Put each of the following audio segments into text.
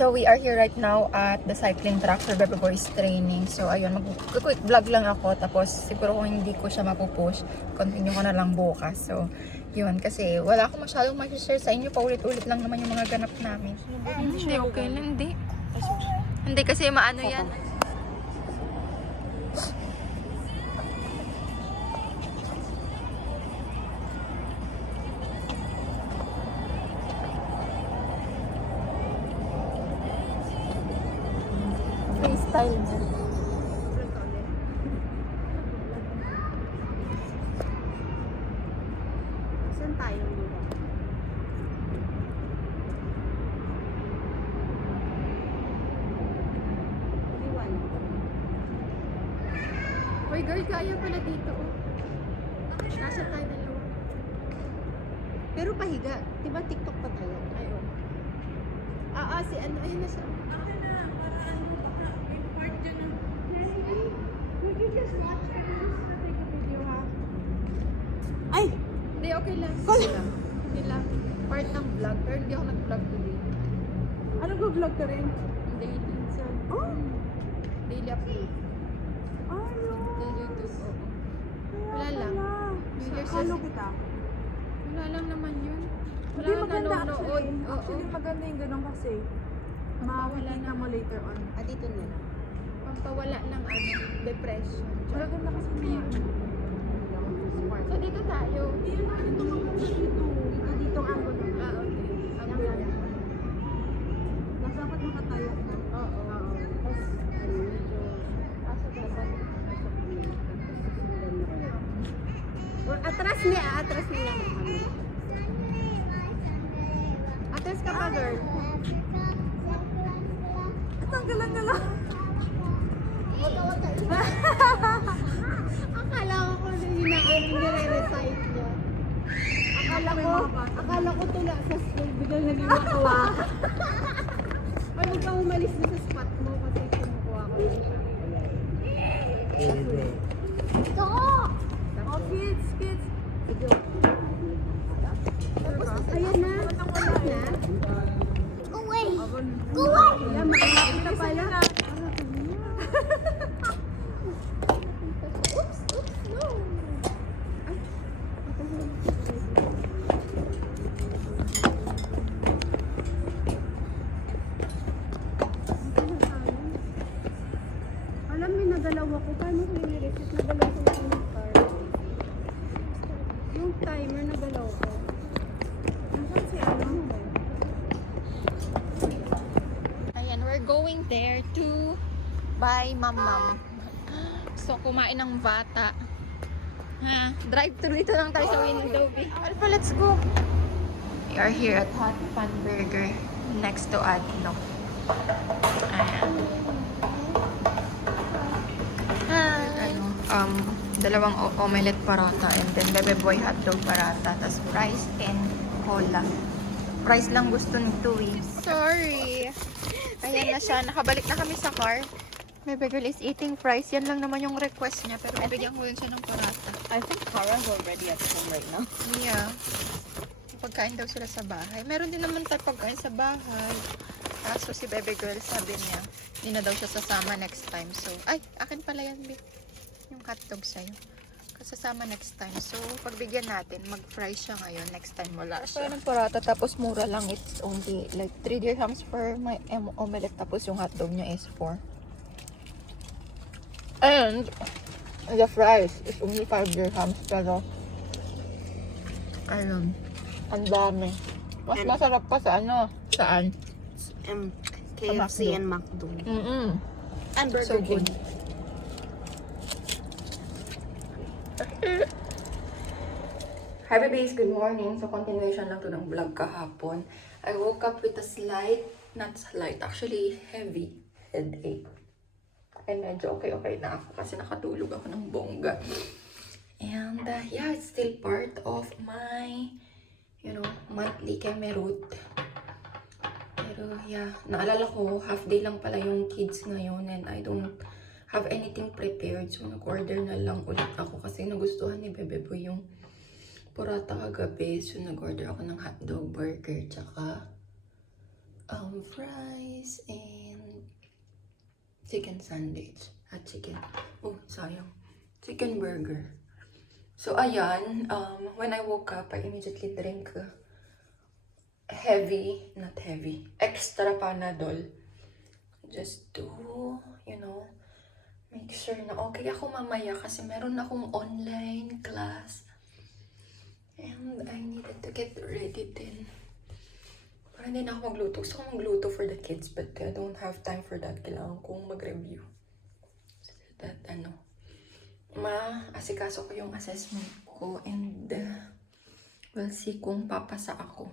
So we are here right now at the cycling track for Baby Boy's training. So ayun, mag-quick vlog lang ako. Tapos siguro kung hindi ko siya mapupush, continue ko na lang bukas. So yun, kasi wala akong masyadong mag-share sa inyo. Paulit-ulit lang naman yung mga ganap namin. Hindi, okay lang. Hindi. Hindi kasi maano yan. Freestyle niya. Saan tayo dito? Uy girl, kaya pala dito. Nasa tayo dalawa. Pero pahiga. Diba TikTok pa tayo? Ayun. Si ano, ayun na siya. Okay na, para ano, baka may part dyan ng... Would you just watch her take a video, ha? Ay! Hindi, okay lang. Okay lang. Okay lang. Part ng vlog. Pero hindi ako nag-vlog today. Ano ba vlog ka rin? Daily. So, Oh! daily upload. Ano? Sa YouTube. Oo. Wala lang. New Year's Follow Eve. kita. Wala lang naman yun. Wala Hindi lang maganda nanonood. actually. Oo. Actually maganda yung ganun kasi. Makakita mo later on. Dito na lang. Pampawala ng ano, depression. Maganda kasi niya. So, dito tayo. Hindi na yung tumawag na dito. Dito ang angulo. Okay. Ang Yan lang. Dapat makatayo ka. Oo. Tapos, ano, medyo... Kaso dapat. Atras niya, atras niya lang kami. Atras ka pa, girl. Tanggalan na lang. Akala ko na hinaan nire-recite niya. Akala ko tula sa school, biglang naging makawa. Ay, huwag kang umalis na sa spot mo kasi kumukuha ko lang siya. Ito! Oh, kids. Tapos, ayan na. Tapos na. Go away! Go Go away! Yan, makalapit na pala. Oops, no. Alam mo, nagalaw ako. Paano ko i-reset? Nagalaw ko yung car. Yung timer, nagalaw ko. Nasaan si ano? Ayan, we're going there to buy mam-mam. So, kumain ng bata. Ha? Drive-thru dito lang tayo sa window. Alpha, let's go! We are here at Hot Fun Burger next to Adno. Ayan. Dalawang omelette parata and then Bebe Boy hotdog parata, tas rice and cola. Rice lang gusto nito eh. Sorry. Ayan na siya. Nakabalik na kami sa car. Bebe girl is eating fries. Yan lang naman yung request niya. Pero bibigyan ko rin siya ng parata. I think Kara's already at home right now. Yeah. Pagkain daw sila sa bahay. Meron din naman tayo pagkain sa bahay. Kaso si Bebe girl sabi niya, hindi na daw siya sasama next time. So, ay, akin pala yan, babe. Yung hotdog sa'yo. Kasasama next time. So, pagbigyan natin, mag-fry siya ngayon. Next time wala siya. Parang parata, tapos mura lang. It's only like 3 dirhams for my omelette. Tapos yung hotdog niya is 4. And, the fries is only 5 dirhams. Pero, ayun. Ang dami. Mas masarap pa sa ano? Saan? KFC and McDo. And Burger King. Hi babies, good morning. So continuation lang to ng vlog kahapon. I woke up with a actually heavy headache. And medyo okay na ako kasi nakatulog ako ng bongga. And yeah, it's still part of my, monthly keme route. Pero yeah, naalala ko, half day lang pala yung kids ngayon and I don't have anything prepared. So, nag-order na lang ulit ako kasi nagustuhan ni Bebe Boy yung burrata kagabi. So, nag-order ako ng hotdog burger tsaka fries and chicken sandwich. Chicken. Oh, sayang. Chicken burger. So, ayan. When I woke up, I immediately drink extra Panadol. Just to, make sure na okay ako mamaya kasi meron akong online class. And I needed to get ready din. Para hindi na ako magluto. Gusto ko magluto for the kids but I don't have time for that. Kailangan kong mag-review. So that, asikaso ko yung assessment ko and we'll see kung papasa ako.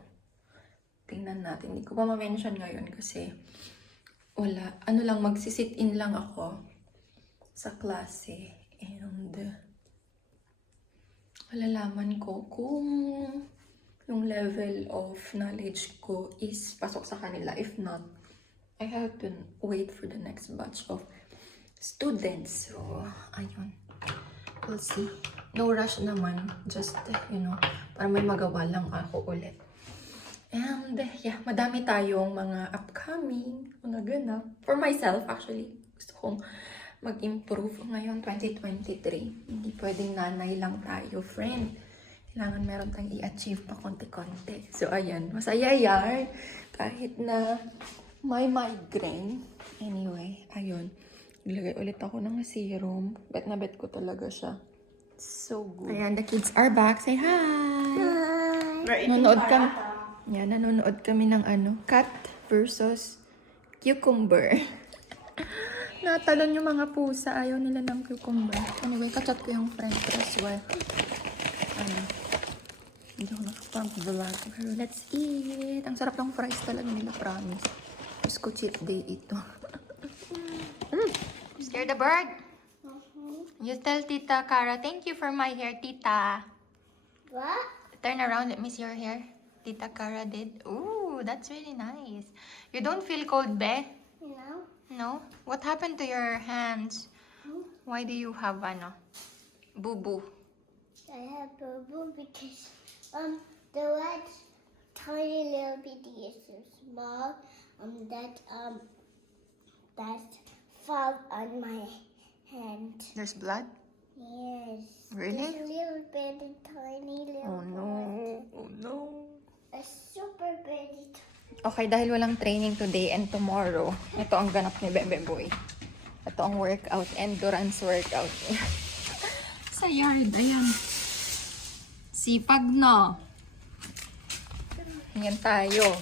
Tingnan natin. Hindi ko pa ma-mention ngayon kasi wala. Magsisit in lang ako sa klase and malalaman ko kung yung level of knowledge ko is pasok sa kanila. If not, I have to wait for the next batch of students. So, ayun. We'll see. No rush naman. Just, para may magawa lang ako ulit. And, yeah, madami tayong mga upcoming naganap. For myself, actually. Gusto kong mag-improve ngayon 2023. Hindi pwedeng nanay lang tayo, friend. Kailangan meron tayong i-achieve pa konti-konti. So, ayan. Masaya yan. Kahit na may migraine. Anyway, ayun. Ilagay ulit ako ng serum. Bet na bet ko talaga siya. So good. Ayan, the kids are back. Say hi! Hi! Nanonood kami. Yan, nanonood kami ng cat versus cucumber. Natalon yung mga pusa. Ayaw nila ng cucumber. Anyway, kachat ko yung friend ko as well. Hindi ako nakapag-vlog. Pero let's eat. Ang sarap ng fries talaga nila, promise. Gusto ko cheat day ito. Scare the bird? You tell Tita Cara, thank you for my hair, Tita. What? Turn around, let me see your hair. Tita Cara did. Ooh, that's really nice. You don't feel cold, Be? No. No? What happened to your hands? Why do you have boo-boo? I have boo-boo because the red tiny little bitty is so small that fell on my hand. There's blood? Yes. Really? This little bitty tiny little Oh no. Oh no. a super bitty Okay, dahil walang training today and tomorrow, ito ang ganap ni Bebe Boy. Ito ang workout, endurance workout. Sa yard, ayan. Sipag, no? Ayan tayo.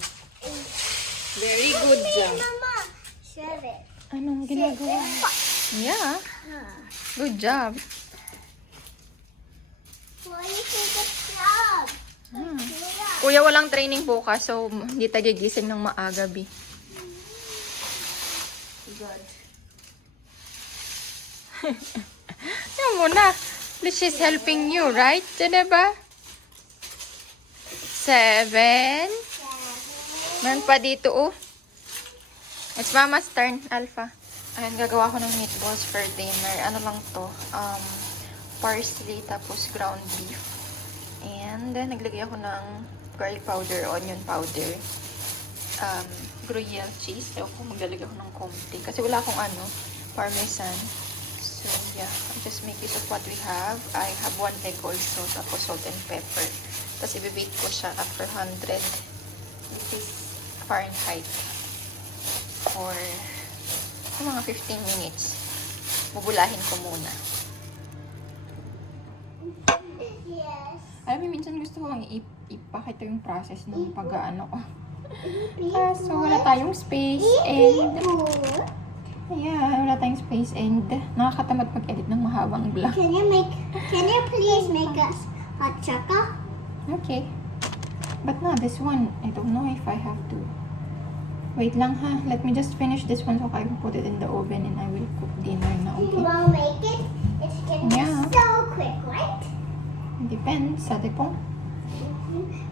Very good job. Mama, shut it. Anong ginagawa? Yeah. Good job. Why you take a job? Kuya, walang training bukas, so hindi tayo gigising ng maaga, Bi. Yan mo na. She's helping you, right? Diba? 7. Meron pa dito, oh. It's Mama's turn, Alpha. Ayan, gagawa ko ng meatballs for dinner. Ano lang to? Parsley, tapos ground beef. And then, naglagay ako ng garlic powder, onion powder, gruyere cheese. So, ako maglalagay ako ng konti. Kasi wala akong parmesan. So, yeah. I'll just make use of what we have. I have 1 egg also, tapos salt and pepper. Tapos, ibibake ko siya at 400. This is Fahrenheit. For mga 15 minutes. Bubulahin ko muna. Yes. Alam mo, minsan gusto ko ipakita yung process ng pag-ano ko. Kaso wala tayong space and wala tayong space and nakakatamad mag-edit ng mahabang vlog. Can you please make us hot chocolate? Okay. But no, this one, I don't know if I have to. Wait lang ha. Let me just finish this one so I can put it in the oven and I will cook dinner na, You okay? won't make it. It's gonna be Yeah. so quick, right? Depends. Sa po.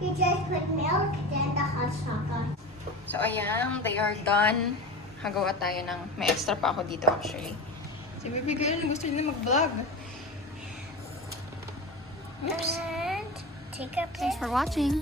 You just put milk, then the hot chocolate. So, ayan. They are done. Hagawa tayo ng... May extra pa ako dito actually. Si Baby Girl, gusto niya na mag-vlog. Oops. And take a Thanks for watching.